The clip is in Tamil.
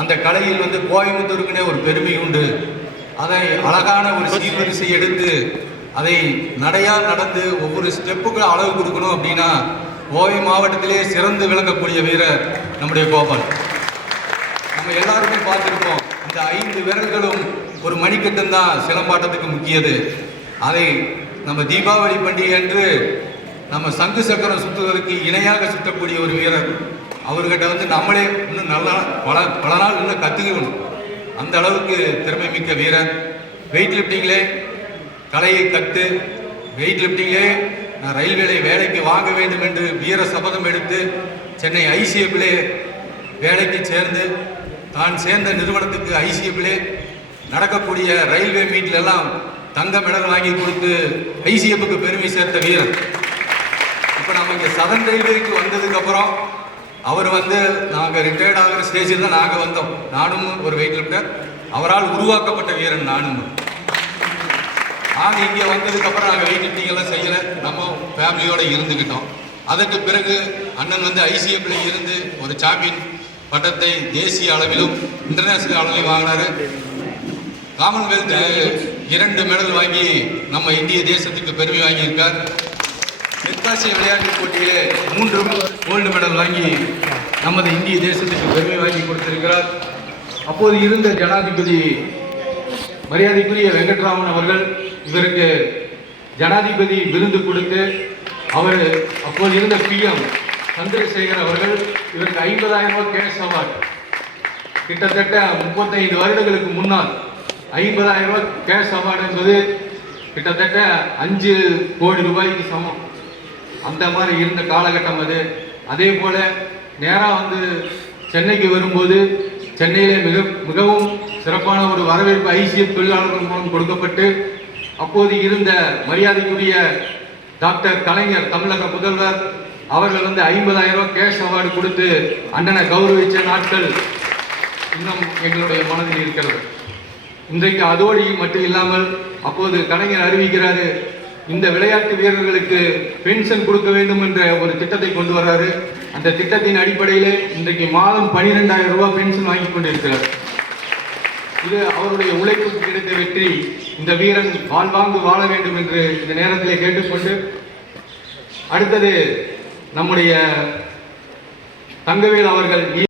அந்த கலையில் வந்து கோயம்புத்தூருக்குனே ஒரு பெருமை உண்டு. அதை அழகான ஒரு சீர்வரிசை எடுத்து அதை நடையா நடந்து ஒவ்வொரு ஸ்டெப்புக்கும் அளவு கொடுக்கணும் அப்படின்னா கோவை மாவட்டத்திலே சிறந்து விளங்கக்கூடிய வீரர் நம்முடைய கோபால். நம்ம எல்லாருமே பார்த்துருப்போம். இந்த ஐந்து விரல்களும் ஒரு மணிக்கட்டும் தான் சிலம்பாட்டத்துக்கு முக்கியது. அதை நம்ம தீபாவளி பண்டிகை அன்று நம்ம சங்கு சக்கரம் சுற்றுவதற்கு இணையாக சுற்றக்கூடிய ஒரு வீரர் அவர்கிட்ட வந்து நம்மளே இன்னும் நல்லா பல பல நாள் இன்னும் கற்றுக்கணும் அந்த அளவுக்கு திறமை மிக்க வீரர். வெயிட் லிஃப்டிங்லே கலையை கற்று வெயிட் லிஃப்டிங்லே நான் ரயில்வேலை வேலைக்கு வாங்க வேண்டும் என்று வீர சபதம் எடுத்து சென்னை ஐசிஎஃபிலே வேலைக்கு சேர்ந்து தான் சேர்ந்த நிறுவனத்துக்கு ஐசிஎஃபிலே நடக்கக்கூடிய ரயில்வே மீட்லெல்லாம் தங்க மெடல் வாங்கி கொடுத்து ஐசிஎஃப்க்கு பெருமை சேர்த்த வீரர். இப்போ நம்ம இங்கே சதன் ரயில்வேக்கு வந்ததுக்கப்புறம் அவர் வந்து நாங்கள் ரிட்டையர்ட் ஆகிற ஸ்டேஜில் தான் நாங்கள் வந்தோம். நானும் ஒரு வெயிட் லிஃப்டர் அவரால் உருவாக்கப்பட்ட வீரன் நானும். நாங்கள் இங்கே வந்ததுக்கப்புறம் நாங்கள் வெயிட் லிஃப்டிங் எல்லாம் செய்யலை. நம்ம ஃபேமிலியோட இருந்துக்கிட்டோம் அதற்கு பிறகு அண்ணன் வந்து ஐசிஎஃப்ல இருந்து ஒரு சாம்பியன் பட்டத்தை தேசிய அளவிலும் இன்டர்நேஷனல் அளவிலும் வாங்கினாரு. காமன்வெல்த் இரண்டு மெடல் வாங்கி நம்ம இந்திய தேசத்துக்கு பெருமை வாங்கியிருக்கார். தெற்காசிய விளையாட்டுப் போட்டியிலே மூன்றும் கோல்டு மெடல் வாங்கி நமது இந்திய தேசத்துக்கு பெருமை வாங்கி கொடுத்திருக்கிறார். அப்போது இருந்த ஜனாதிபதி மரியாதைக்குரிய வெங்கட்ராமன் அவர்கள் இவருக்கு ஜனாதிபதி விருது கொடுத்து அவர் அப்போது இருந்த பிஎம் சந்திரசேகர் அவர்கள் இவருக்கு ஐம்பதாயிரம் ரூபாய் கேஷ் அவார்டு கிட்டத்தட்ட முப்பத்தைந்து வருடங்களுக்கு முன்னால் ஐம்பதாயிரம் ரூபாய் கேஷ் அவார்டு என்பது கிட்டத்தட்ட அஞ்சு கோடி ரூபாய்க்கு சமம். அந்த மாதிரி இருந்த காலகட்டம் அது. அதே போல் நேராக வந்து சென்னைக்கு வரும்போது சென்னையிலே மிக மிகவும் சிறப்பான ஒரு வரவேற்பு ஐசிய தொழிலாளர்கள் மூலம் கொடுக்கப்பட்டு அப்போது இருந்த மரியாதைக்குரிய டாக்டர் கலைஞர் தமிழக முதல்வர் அவர்கள் வந்து ஐம்பதாயிரம் ரூபாய் கேஷ் அவார்டு கொடுத்து அண்ணனை கௌரவிச்ச நாட்கள் இன்னும் எங்களுடைய மனதில் இருக்கிறது. இன்றைக்கு அதோடு மட்டும் இல்லாமல் அப்போது கலைஞர் அறிவிக்கிறாரு இந்த விளையாட்டு வீரர்களுக்கு பென்ஷன் கொடுக்க வேண்டும் என்ற ஒரு திட்டத்தை கொண்டு வர்றாரு. அந்த திட்டத்தின் அடிப்படையிலே இன்றைக்கு மாதம் பனிரெண்டாயிரம் ரூபாய் பென்ஷன் வாங்கி கொண்டிருக்கிறார். இது அவருடைய உழைப்புக்கு கிடைத்த வெற்றி. இந்த வீரன் வாழ்வாங்கு வாழ வேண்டும் என்று இந்த நேரத்திலே கேட்டுக்கொண்டு அடுத்தது நம்முடைய தங்கவேல் அவர்கள்